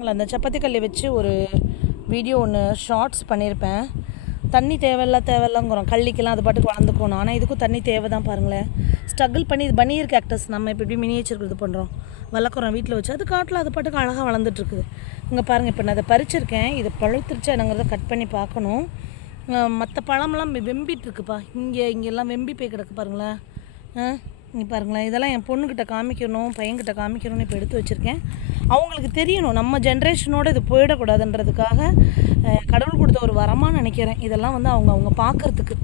உங்களை அந்த சப்பாத்தி கல்லை வச்சு ஒரு வீடியோ ஒன்று ஷார்ட்ஸ் பண்ணியிருப்பேன் தண்ணி தேவையில்ல தேவையில்லங்கிறோம். கள்ளிக்கெல்லாம் அது பாட்டுக்கு வளர்ந்துக்கணும். ஆனால் இதுக்கும் தண்ணி தேவை தான் பாருங்களேன். ஸ்ட்ரகிள் பண்ணி இது பனியர் கேக்டஸ் நம்ம இப்போ எப்படி மினியேச்சர் இது பண்ணுறோம் வளர்க்குறோம் வீட்டில் வச்சு. அது காட்டில் அது பாட்டுக்கு அழகாக வளர்ந்துட்டுருக்குது இங்கே பாருங்கள் இப்போ நான் அதை பறிச்சிருக்கேன். இதை பழுத்துருச்சா என்னங்கிறத கட் பண்ணி பார்க்கணும். மற்ற பழமெல்லாம் வெம்பிட்டு இருக்குப்பா இங்கே இங்கெல்லாம் வெம்பி போய் கிடக்கு பாருங்களேன். நீ பாருங்களேன் இதெல்லாம் என் பொண்ணுக்கிட்ட காமிக்கணும் பையன்கிட்ட காமிக்கணும்னு இப்போ எடுத்து வச்சுருக்கேன். அவங்களுக்கு தெரியணும் நம்ம ஜென்ரேஷனோட இது போயிடக்கூடாதுன்றதுக்காக கடவுள் கொடுத்த ஒரு வரமாக நினைக்கிறேன். இதெல்லாம் வந்து அவங்க அவங்க பார்க்கறதுக்கு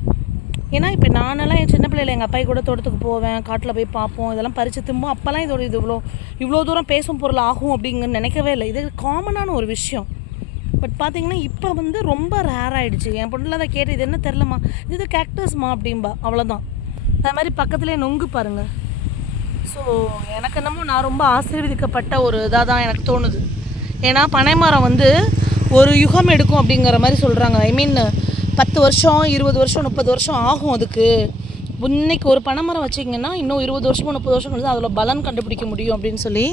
ஏன்னா இப்போ நானெல்லாம் என் சின்ன பிள்ளையில எங்கள் அப்பா கூட தோட்டத்துக்கு போவேன் காட்டில் போய் பார்ப்போம் இதெல்லாம் பறித்து திரும்பும் அப்போல்லாம் இதோட இது இவ்வளோ இவ்வளோ தூரம் பேசும் பொருள் ஆகும் அப்படிங்க நினைக்கவே இல்லை. இது காமனான ஒரு விஷயம். பட் பார்த்தீங்கன்னா இப்போ வந்து ரொம்ப ரேர் ஆயிடுச்சு. என் பொண்ணுல அதை கேட்டு இது என்ன தெரிலம்மா இது கேக்டஸ்மா அப்படிம்பா. அவ்வளோதான் அது மாதிரி பக்கத்துலேயே நொங்கு பாருங்கள் ஸோ எனக்கு என்னமோ நான் ரொம்ப ஆசீர்வதிக்கப்பட்ட ஒரு இதாக தான் எனக்கு தோணுது. ஏன்னா பனைமரம் வந்து ஒரு யுகம் எடுக்கும் அப்படிங்கிற மாதிரி சொல்கிறாங்க ஐ மீன் பத்து வருஷம் இருபது வருஷம் முப்பது வருஷம் ஆகும் அதுக்கு. இன்னைக்கு ஒரு பனைமரம் வச்சிங்கன்னா இன்னும் இருபது வருஷமோ முப்பது வருஷம் கழிச்சு அதில் பலன் கண்டுபிடிக்க முடியும் அப்படின்னு சொல்லி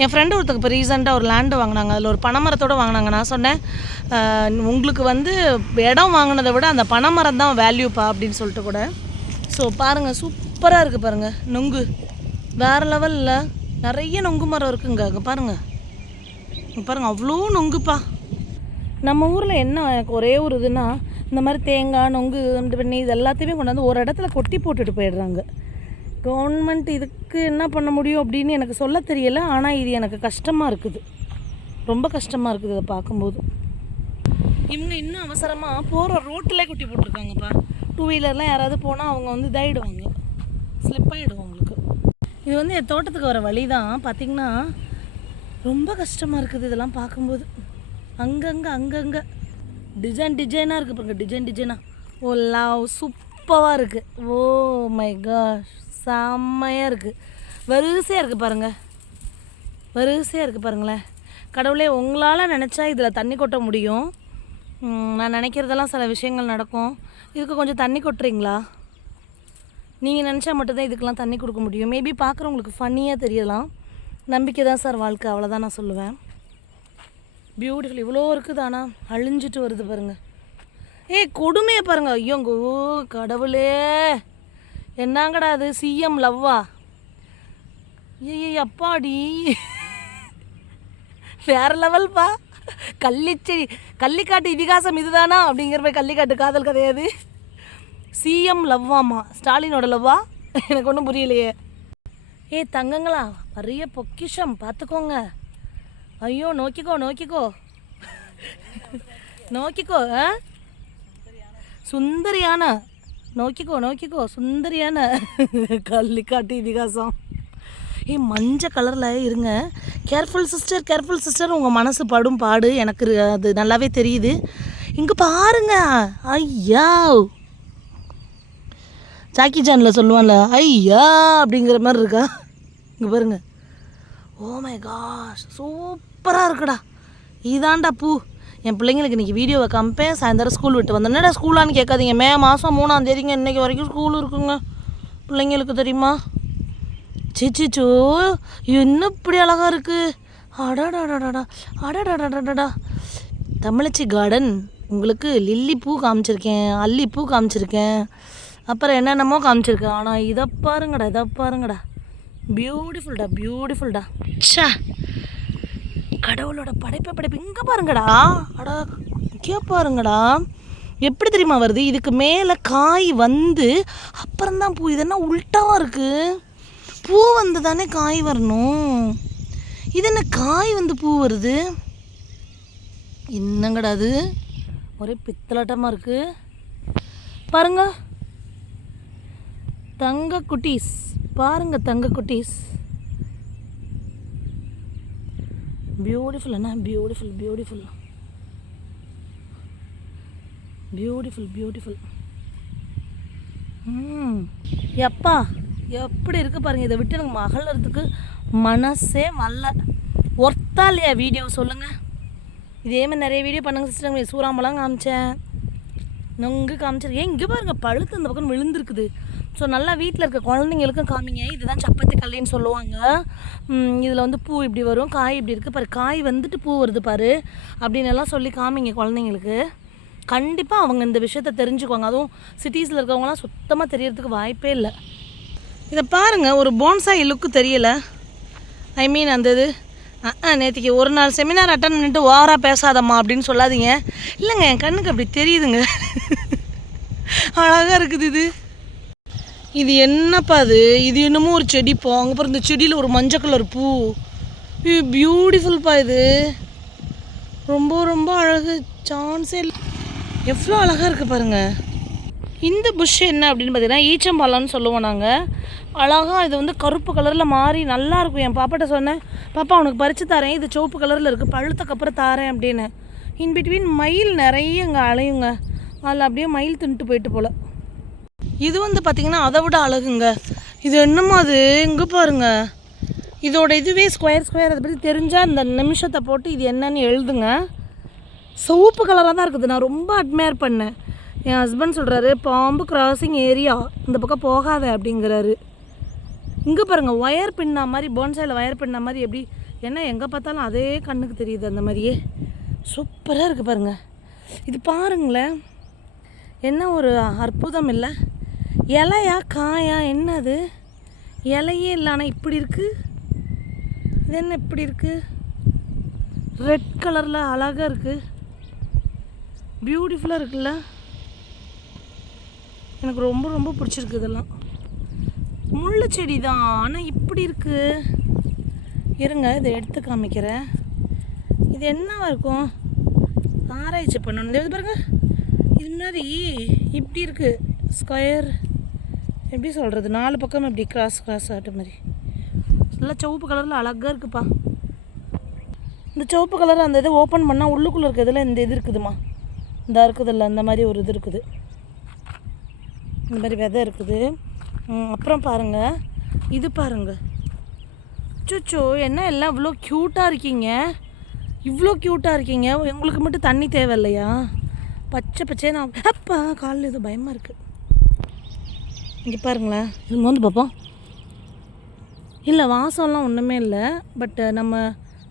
என் ஃப்ரெண்டு ஒருத்தருக்கு இப்போ ரீசெண்டாக ஒரு லேண்டு வாங்கினாங்க. அதில் ஒரு பனைமரத்தோடு வாங்கினாங்க. நான் சொன்னேன் உங்களுக்கு வந்து இடம் வாங்கினதை விட அந்த பனைமரம் தான் வேல்யூப்பா அப்படின்னு சொல்லிட்டு கூட. ஸோ பாருங்கள் சூப்பராக இருக்குது பாருங்கள் நொங்கு. வேறு லெவலில் நிறைய நொங்கு மரம் இருக்குங்க. அங்கே பாருங்கள் பாருங்கள் அவ்வளோ நொங்குப்பா. நம்ம ஊரில் என்ன எனக்கு ஒரே ஒரு இதுனா இந்த மாதிரி தேங்காய் நொங்கு இந்த பண்ணி இது எல்லாத்தையுமே கொண்டாந்து ஒரு இடத்துல கொட்டி போட்டுட்டு போயிடுறாங்க. கவர்மெண்ட் இதுக்கு என்ன பண்ண முடியும் அப்படின்னு எனக்கு சொல்ல தெரியலை. ஆனால் இது எனக்கு கஷ்டமாக இருக்குது. ரொம்ப கஷ்டமாக இருக்குது இதை பார்க்கும்போது. இவங்க இன்னும் அவசரமாக போகிற ரோட்டிலே கொட்டி போட்டிருக்காங்கப்பா. டூ வீலர்லாம் யாராவது போனால் அவங்க வந்து இதாகிடுவாங்க ஸ்லிப் ஆகிடும் அவங்களுக்கு இது வந்து என் தோட்டத்துக்கு வர வழி தான் பார்த்திங்கன்னா ரொம்ப கஷ்டமாக இருக்குது இதெல்லாம் பார்க்கும்போது. அங்கங்கே அங்கங்கே. டிசைன் டிசைனாக இருக்குது பாருங்க. டிசைன் டிசைனாக ஓ லவ் சூப்பராக இருக்குது ஓ மை காஷ். செம்மையாக இருக்குது வரிசையாக இருக்குது பாருங்கள் வரிசையாக இருக்குது பாருங்களேன். கடவுளே உங்களால் நினச்சா இதில் தண்ணி கொட்ட முடியும். நான் நினைக்கிறதெல்லாம் சில விஷயங்கள் நடக்கும். இதுக்கு கொஞ்சம் தண்ணி கொட்டுறீங்களா? நீங்கள் நினச்சா மட்டும்தான் இதுக்கெல்லாம் தண்ணி கொடுக்க முடியும். மேபி பார்க்குறவங்களுக்கு ஃபன்னியாக தெரியலாம். நம்பிக்கை தான் சார் வாழ்க்கை. அவ்வளோதான் நான் சொல்லுவேன். பியூட்டிஃபுல் இவ்வளோ இருக்குது ஆனால் அழிஞ்சிட்டு வருது பாருங்கள் ஏய் கொடுமையை பாருங்க. ஐயோங்கோ கடவுளே. என்னங்கடா அது? சிஎம் லவ்வா? ஏய் அப்பாடி. வேற லெவல்ப்பா. கள்ளிச்செடி கள்ளிக்காட்டு இதிகாசம் இதுதானா? அப்படிங்கிற போய் கள்ளிக்காட்டு காதல் கதையாது சிஎம் லவ்வாமா ஸ்டாலினோட லவ்வா? எனக்கு ஒன்றும் புரியலையே. ஏய் தங்கங்களா பெரிய பொக்கிஷம் பார்த்துக்கோங்க ஐயோ நோக்கிக்கோ நோக்கிக்கோ. நோக்கிக்கோ ஆ? சுந்தரியான. நோக்கிக்கோ நோக்கிக்கோ சுந்தரியான. கள்ளிக்காட்டு இதிகாசம். ஏய் மஞ்சள் கலரில் இருங்க. கேர்ஃபுல் சிஸ்டர் கேர்ஃபுல் சிஸ்டர் உங்கள் மனசு படும் பாடு. எனக்கு அது நல்லாவே தெரியுது. இங்கே பாருங்க. ஐயா. ஜாக்கி ஜானில் சொல்லுவான்ல ஐயா அப்படிங்கிற மாதிரி இருக்கா? இங்கே பாருங்க. ஓ மை காஷ் சூப்பராக இருக்குடா. இதான்டா பூ. என் பிள்ளைங்களுக்கு இன்றைக்கி வீடியோவை காமிப்பேன் சாயந்தரம் ஸ்கூல் விட்டு வந்தேன். என்னடா ஸ்கூலான்னு கேட்காதீங்க. மே மாதம் மூணாம் தேதிங்க. இன்றைக்கி வரைக்கும் ஸ்கூல் இருக்குங்க. பிள்ளைங்களுக்கு தெரியுமா? சிச்சிச்சோ என்ன இப்படி அழகா இருக்கு? அடாடாடாடா அடாடாடாடாடா தமிழச்சி கார்டன் உங்களுக்கு லில்லி பூ காமிச்சிருக்கேன் அல்லி பூ காமிச்சிருக்கேன். அப்புறம் என்னென்னமோ காமிச்சிருக்கேன். ஆனால் இதை பாருங்கடா இதை பாருங்கடா. பியூட்டிஃபுல்டா பியூட்டிஃபுல்டா ச்சே கடவுளோட படைப்பை படைப்பு. இங்கே பாருங்கடா. அடா இங்கே பாருங்கடா. எப்படி தெரியுமா வருது? இதுக்கு மேலே காய் வந்து அப்புறம்தான் பூ. இதெல்லாம் என்ன இருக்குது பூ வந்து தானே காய் வரணும்? இது என்ன காய் வந்து பூ வருது? என்னங்கடா அது? ஒரே பித்தலாட்டமாக இருக்குது பாருங்க. தங்க குட்டீஸ். பாருங்க தங்க குட்டீஸ். பியூட்டிஃபுல் என்ன பியூட்டிஃபுல் பியூட்டிஃபுல் பியூட்டிஃபுல் பியூட்டிஃபுல் ம். எப்பா எப்படி இருக்கு பாருங்க இதை விட்டு எனக்கு மகளறதுக்கு மனசே வரல. ஒர்த்தா இல்லையா வீடியோ சொல்லுங்க. இதே மாதிரி நிறைய வீடியோ பண்ணுங்க சிஸ்டர் சூறாம்பழம் காமிச்சேன். நொங்கு காமிச்சிருக்கேன் இங்கே பாருங்க பழுத்து அந்த பக்கம் விழுந்திருக்குது. ஸோ நல்லா வீட்டில் இருக்க குழந்தைங்களுக்கும் காமிங்க. இதுதான் சப்பாத்தி கல்லின்னு சொல்லுவாங்க. இதில் வந்து பூ இப்படி வரும் காய் இப்படி இருக்குது பாரு காய் வந்துட்டு பூ வருது பாரு. அப்படின்னு எல்லாம் சொல்லி காமிங்க குழந்தைங்களுக்கு. கண்டிப்பாக அவங்க இந்த விஷயத்த தெரிஞ்சுக்குவாங்க. அதுவும் சிட்டிஸில் இருக்கவங்களாம் சுத்தமாக தெரியறதுக்கு வாய்ப்பே இல்லை. இதை பாருங்கள் ஒரு போன்சாய் லுக்கு தெரியல. ஐ மீன் அந்த இது ஆ நேற்றுக்கு ஒரு நாள் செமினார் அட்டன் பண்ணிட்டு ஓவராக பேசாதம்மா அப்படின்னு சொல்லாதீங்க. இல்லைங்க என் கண்ணுக்கு அப்படி தெரியுதுங்க. அழகாக இருக்குது இது. இது என்னப்பா அது? இது என்னமோ ஒரு செடி போ அங்கே பாரு இந்த செடியில் ஒரு மஞ்சள் கலர் பூ. இது பியூட்டிஃபுல்ப்பா இது. ரொம்ப ரொம்ப அழகு. சான்ஸே இல்லை. எவ்வளோ அழகாக இருக்குது பாருங்கள் இந்த புஷ் என்ன அப்படின்னு பார்த்தீங்கன்னா ஈச்சம்பாலம்னு சொல்லுவோம் நாங்கள் அழகாக இது வந்து கருப்பு கலரில் மாறி நல்லா இருக்கும். என் பாப்பாட்ட சொன்னேன் பாப்பா உனக்கு பறித்து தரேன். இது சிவப்பு கலரில் இருக்குது பழுத்தக்கப்புறம் தாரேன் அப்படின்னு. இன் பிட்வீன் மயில் நிறைய இங்கே அலையுங்க. அதில் அப்படியே மயில் தின்ட்டு போயிட்டு போல். இது வந்து பார்த்திங்கன்னா அதை விட அழகுங்க. இது என்னமோ அது? இங்கே பாருங்க. இதோட இதுவே ஸ்கொயர் ஸ்கொயர் அதை பற்றி தெரிஞ்சால் இந்த நிமிஷத்தை போட்டு இது என்னன்னு எழுதுங்க. சிவப்பு கலராக தான் இருக்குது. நான் ரொம்ப அட்மையர் பண்ணேன். என் ஹஸ்பண்ட் சொல்கிறாரு பாம்பு கிராசிங் ஏரியா இந்த பக்கம் போகாத அப்படிங்கிறாரு. இங்கே பாருங்கள் ஒயர் பின்னா மாதிரி போன்சாயில் ஒயர் பின்னா மாதிரி எப்படி ஏன்னா எங்கே பார்த்தாலும் அதே கண்ணுக்கு தெரியுது அந்த மாதிரியே. சூப்பராக இருக்குது பாருங்கள் இது பாருங்களேன் என்ன ஒரு அற்புதம் இல்லை. இலையா காயா என்னது? இலையே இல்லை ஆனால் இப்படி இருக்குது இது என்ன இப்படி இருக்குது ரெட் கலரில் அழகாக இருக்குது பியூட்டிஃபுல்லாக இருக்குல்ல. எனக்கு ரொம்ப ரொம்ப பிடிச்சிருக்கு இதெல்லாம். முள்ளு செடி தான் ஆனால் இப்படி இருக்குது இருங்க இதை எடுத்து காமிக்கிறேன். இது என்னவா இருக்கும்? ஆராய்ச்சி பண்ணணும். இது பாருங்க. இது மாதிரி இப்படி இருக்குது ஸ்கொயர் எப்படி சொல்கிறது நாலு பக்கம் இப்படி கிராஸ் கிராஸ் ஆகிட்ட மாதிரி. நல்லா சிவப்பு கலரில் அழகாக இருக்குப்பா. இந்த சிவப்பு கலர் அந்த இதை ஓப்பன் பண்ணால் உள்ளுக்குள்ளே இருக்கிறதுல இந்த இது இருக்குதுமா இந்த இருக்குதுல்ல அந்த மாதிரி ஒரு இது இருக்குது. இந்த மாதிரி விதை இருக்குது. அப்புறம் பாருங்கள் இது பாருங்கள் சுச்சோ என்ன எல்லாம் இவ்வளோ க்யூட்டாக இருக்கீங்க? இவ்வளோ க்யூட்டாக இருக்கீங்க. உங்களுக்கு மட்டும் தண்ணி தேவை இல்லையா பச்சை பச்சை நான் அப்பா காலில் ஏதோ பயமாக இருக்குது இங்கே பாருங்களேன். இது வந்து பார்ப்போம் இல்லை வாசம்லாம் ஒன்றுமே இல்லை. பட்டு நம்ம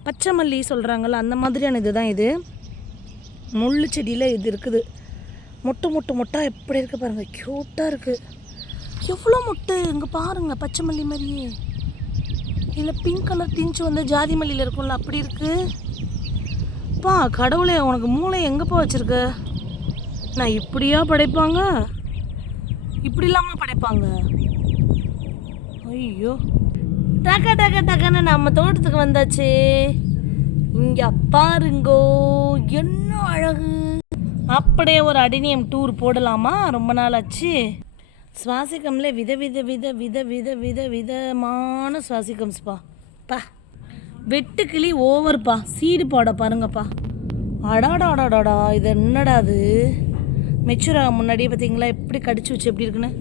பச்சை மல்லி சொல்கிறாங்கல்ல அந்த மாதிரியான இது தான் இது. முள்ளு செடியில் இது இருக்குது. மொட்டு மொட்டு மொட்டா எப்படி இருக்குது பாருங்கள் க்யூட்டாக இருக்குது எவ்வளோ மொட்டு? இங்கே பாருங்கள் பச்சை மல்லி மாதிரியே. இல்லை பிங்க் கலர் திஞ்சு வந்து ஜாதி மல்லியில் இருக்கும்ல அப்படி இருக்குப்பா கடவுளே உனக்கு மூளை எங்கேப்பா வச்சுருக்க? நான் இப்படியா படைப்பாங்க? இப்படி இல்லாமல் படைப்பாங்க? ஐயோ. டக டக டகன்னு நம்ம தோட்டத்துக்கு வந்தாச்சு. இங்கே பாருங்கோ என்ன அழகு. அப்படியே ஒரு அடினியம் டூர் போடலாமா? ரொம்ப நாள் ஆச்சு. சுவாசிக்கம்ல வித வித வித வித வித வித விதமான சுவாசிக்கம்ஸ்ப்பா பா. வெட்டுக்கிளி ஓவர்ப்பா சீடு போட பாருங்கப்பா. அடாடாடாடாடா இது என்னடா அது? மெச்சூராக முன்னாடியே பார்த்தீங்களா? எப்படி கடிச்சு வச்சு எப்படி இருக்குன்னு?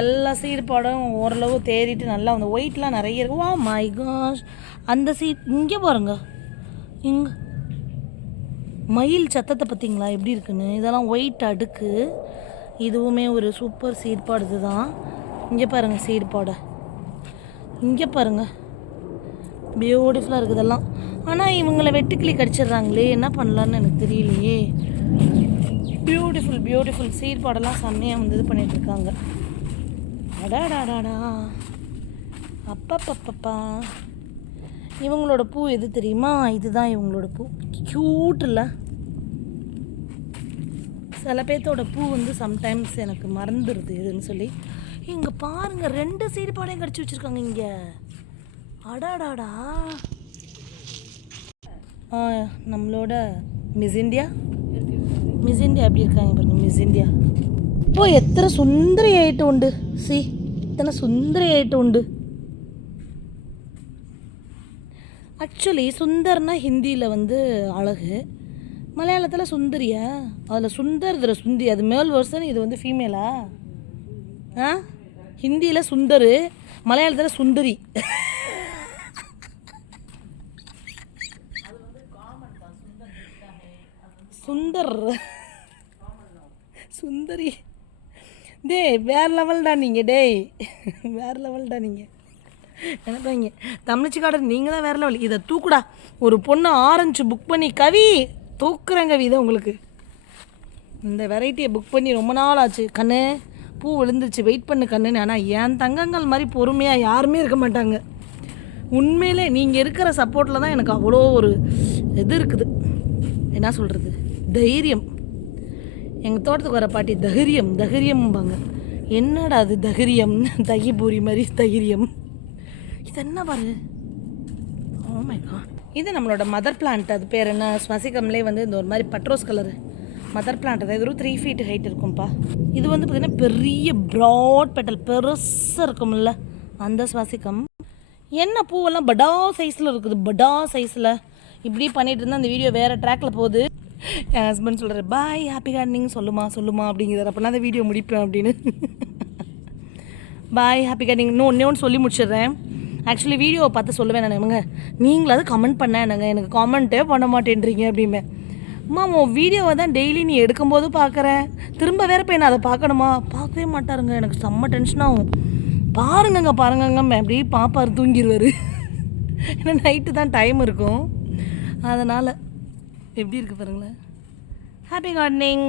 எல்லா சீடு பாடம் ஓரளவு தேறிட்டு நல்லா அந்த ஒயிட்லாம் நிறைய இருக்கு. வா மை காஷ் அந்த சீட் இங்கே பாருங்க. இங்கே. மயில் சத்தத்தை பார்த்தீங்களா? எப்படி இருக்குன்னு? இதெல்லாம் ஒயிட் அடுக்கு. இதுவுமே ஒரு சூப்பர் சீட்பாடு இதுதான். இங்கே பாருங்கள் சீர்பாடை. இங்கே பாருங்கள் பியூட்டிஃபுல்லாக இருக்குது இதெல்லாம் ஆனால் இவங்களை வெட்டுக்கிளி கடிச்சிடுறாங்களே. என்ன பண்ணலான்னு எனக்கு தெரியலையே. பியூட்டிஃபுல் பியூட்டிஃபுல் சீர்பாடெல்லாம் செம்மையாக வந்து இது பண்ணிகிட்ருக்காங்க இருக்காங்க. அடாடாடாடா. அப்பப்பப்பப்பா. இவங்களோட பூ எது தெரியுமா? இதுதான் இவங்களோட பூ. க்யூட் இல்லை சில பேர்த்தோட பூ வந்து சம்டைம்ஸ் எனக்கு மறந்துடுது எதுன்னு சொல்லி. இங்கே பாருங்கள் ரெண்டு சீடுபாடையும் கடிச்சு வச்சுருக்காங்க இங்கே. அடாடாடா. ஆ நம்மளோட மிஸ் இந்தியா மிஸ் இந்தியா எப்படி இருக்காங்க பாருங்க மிஸ் இந்தியா இப்போ எத்தனை சுந்தரி ஆயிட்டு உண்டு. சி எத்தனை சுந்தரி ஆயிட்டு உண்டு. ஆக்சுவலி சுந்தர்னா ஹிந்தியில் வந்து அழகு. மலையாளத்தில் சுந்தரியா? அதில் சுந்தர் இதில் சுந்தி. அது மேல் வருஷன் இது வந்து ஃபீமேலா ஆ? ஹிந்தியில் சுந்தர் மலையாளத்தில் சுந்தரி. சுந்தர். சுந்தரி. டேய் வேறு லெவல்டா நீங்கள் டேய். வேறு லெவல்டா நீங்கள் நினைப்பாங்க தமிழ்ச்சிக்காரர் நீங்கள் தான் வேற லெவல் இதை தூக்குடா. ஒரு பொண்ணு ஆரஞ்சு புக் பண்ணி கவி தூக்குறேன் கவி இதை உங்களுக்கு. இந்த வெரைட்டியை புக் பண்ணி ரொம்ப நாள் ஆச்சு கண்ணு பூ விழுந்துருச்சு வெயிட் பண்ணு கண்ணுன்னு. ஆனால் என் தங்கங்கள் மாதிரி பொறுமையாக யாருமே இருக்க மாட்டாங்க. உண்மையிலே நீங்கள் இருக்கிற சப்போர்ட்டில் தான் எனக்கு அவ்வளோ ஒரு இது இருக்குது. என்ன சொல்கிறது தைரியம். எங்கள் தோட்டத்துக்கு வர பாட்டி தைரியம் தைரியம்பாங்க என்னடா அது தைரியம் தகி பூரி மாதிரி தைரியம் இது என்ன பாரு? ஓ மை காட் இது நம்மளோட மதர் பிளான்ட் அது பேர் என்ன? ஸ்வசிகம்லே வந்து இந்த ஒரு மாதிரி பட்ரோஸ் கலரு மதர் பிளான்ட் தான் இது ஒரு த்ரீ ஃபீட் ஹைட் இருக்கும்ப்பா. இது வந்து பார்த்திங்கன்னா பெரிய ப்ராட் பெட்டல் பெருசாக இருக்கும்ல. அந்த சுவாசிக்கம் என்ன பூவெல்லாம் படா சைஸில் இருக்குது? படா சைஸில் இப்படி பண்ணிட்டு இருந்தால் அந்த வீடியோ வேறு ட்ராக்ல போகுது. என் ஹஸ்பண்ட் சொல்கிறார் பாய் ஹாப்பி கார்டனிங் சொல்லுமா சொல்லுமா அப்படிங்கிறார். அப்போ நான் அந்த வீடியோ முடிப்பேன் அப்படின்னு. பாய் ஹாப்பி கார்டனிங் இன்னும் ஒன்றே ஒன்று சொல்லி முடிச்சிடுறேன். ஆக்சுவலி வீடியோவை பார்த்து சொல்லுவேன் நான் இவங்க. நீங்களாவது கமெண்ட் பண்ண என்னங்க எனக்கு காமெண்ட்டே பண்ண மாட்டேன்றீங்க அப்படிம்பேன். அம்மா உன் வீடியோவை தான் டெய்லி நீ எடுக்கும்போது பார்க்குறேன். திரும்ப வேற போய் நான் அதை பார்க்கணுமா? பார்க்கவே மாட்டாருங்க எனக்கு செம்ம டென்ஷன் ஆகும். பாருங்கங்க பாருங்கங்க அப்படி பாப்பார் தூங்கிடுவார் ஏன்னா நைட்டு தான் டைம் இருக்கும். அதனால் எப்படி இருக்குது பாருங்களேன். Happy gardening